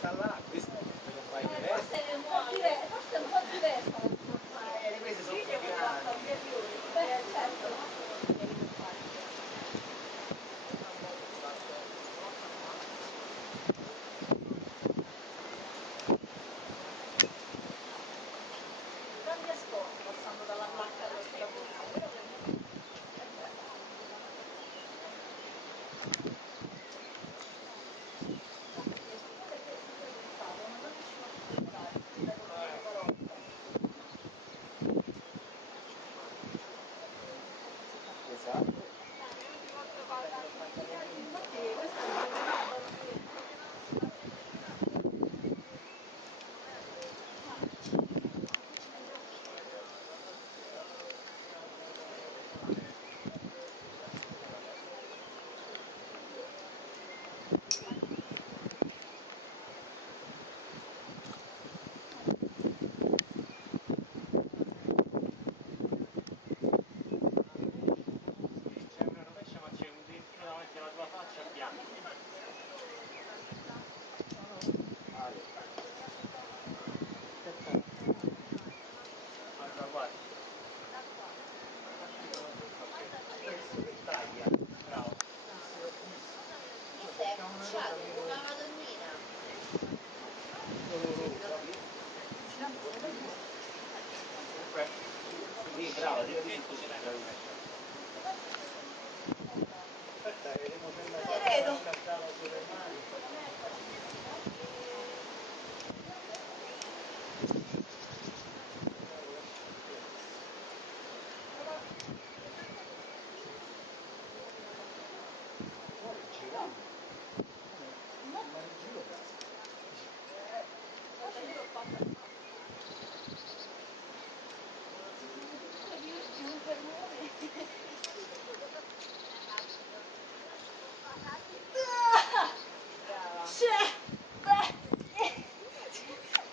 sta là, questo lo fai diverso. Forse è un po' diverso. Ma queste sono più grandi. Beh, certo. Grandi ascolti passando dalla placca allo strabucco, vero che no? Esatto. C'è una rovescia ma c'è un dentro davanti alla tua faccia bianco. Allora guarda. Questo che taglia. Bravo. Chi sei accucciato come una madonnina? Sì, brava, devi tutto aspetta, vedremo se la scattava sulle mani.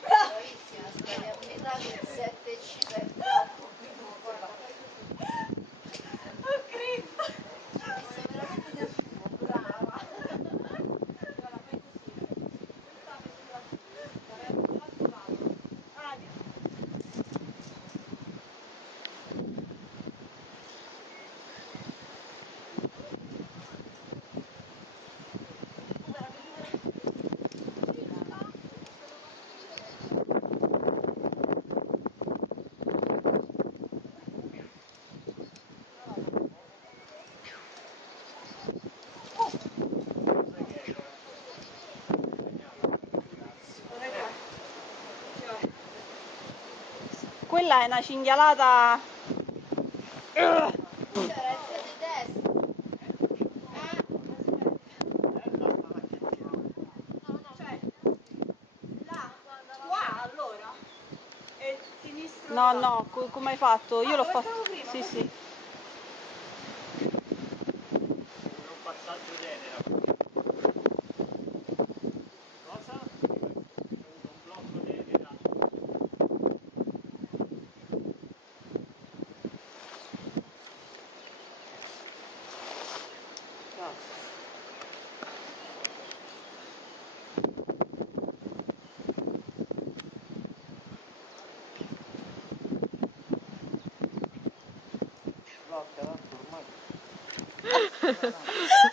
Bravissima, stai a metà del 7C del troppo. Ho credo. Ci ho messo veramente del fumo, brava. Quella è una cinghialata. C'era il piede destro. Là, qua allora. E sinistro. No, no, come hai fatto? Io l'ho dove fatto. stavo prima, Sì, così. sì. Un passaggio tenera. Cosa? Un blocco tenera.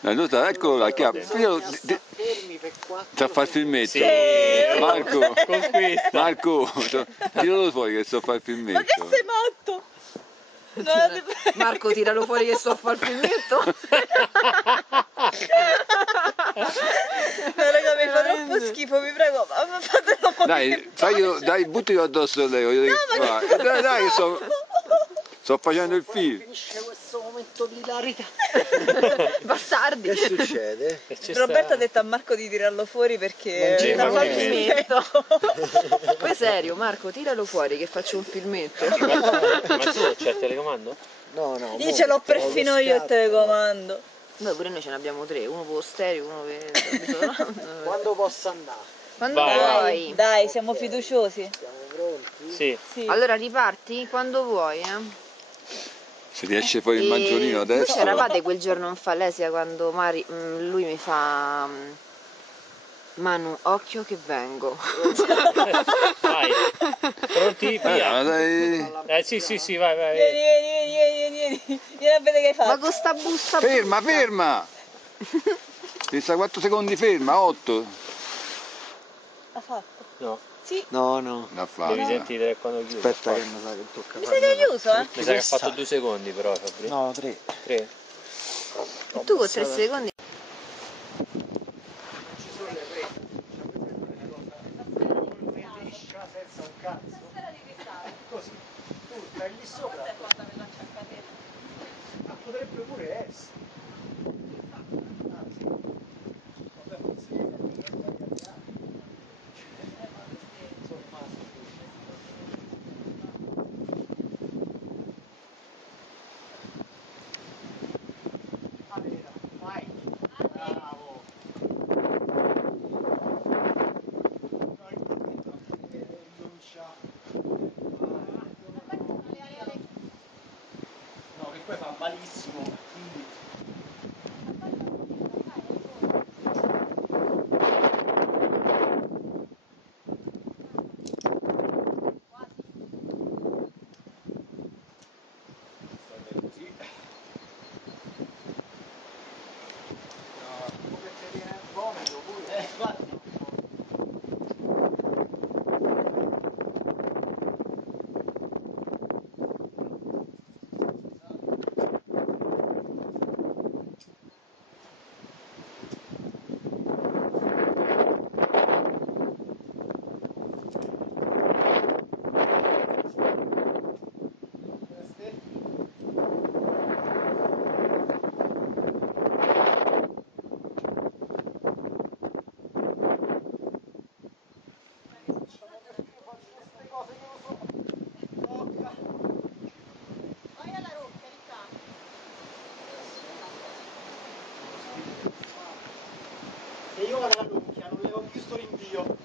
Allora, eccolo là, chiaro. Fermi per 4 Sta a fare il filmetto. Sì. Marco, Con questa. Marco, tiralo fuori che sto a fare il filmetto. Ma che sei matto? Marco, tiralo fuori che sto a fare il filmetto. No, raga, mi fa troppo schifo, vi prego, ma fatelo morire. Dai, buttilo addosso a lei. No, ma che... Dai, che sto facendo il film. Finisce questo momento di ilarità. Bastardi. Che succede? Roberto ha detto a Marco di tirarlo fuori perché... Non Sta a fare il filmetto. filmetto. Poi serio, Marco, tiralo fuori che faccio un filmetto. Ma tu c'è il telecomando? No, no. Io ce l'ho perfino io il telecomando. Noi pure noi ce ne abbiamo tre, uno per lo stereo, uno per... Quando posso andare? Quando Dai, vuoi. dai, siamo fiduciosi. Siamo pronti? Sì. Sì. Allora riparti quando vuoi, Se riesce fuori il maggiolino Voi adesso. c'eravate quel giorno in Falesia quando lui mi fa... Manu, occhio che vengo. Vai, pronti? Via. Dai. Sì, vai. Vieni a vedere che hai fatto. Ma con sta busta Ferma, ferma! Ti sta 4 secondi ferma, 8. Ha fatto? No, Sì. No. Da devi fare. sentire quando chiudo. Aspetta che mi sa che tocca. Mi sa che è chiuso, eh? Mi sa che ha fatto 2 secondi però, Fabri. No, 3. 3. E tu con 3 secondi. Senza un cazzo. Una sfera di cristallo. Così. Tu stai lì sopra. Quanto è fatta per lanciare a catena? Ma potrebbe pure essere. Anzi. Vabbè, non si usa per sbagliare. Sono maschi. Allora, vai. Bravo. No, che poi fa malissimo, quindi... Così. No, come se viene il vomito pure. Infatti. Vai alla rocca, Ricca. E io vado alla lucchia, non levo più sto rinvio.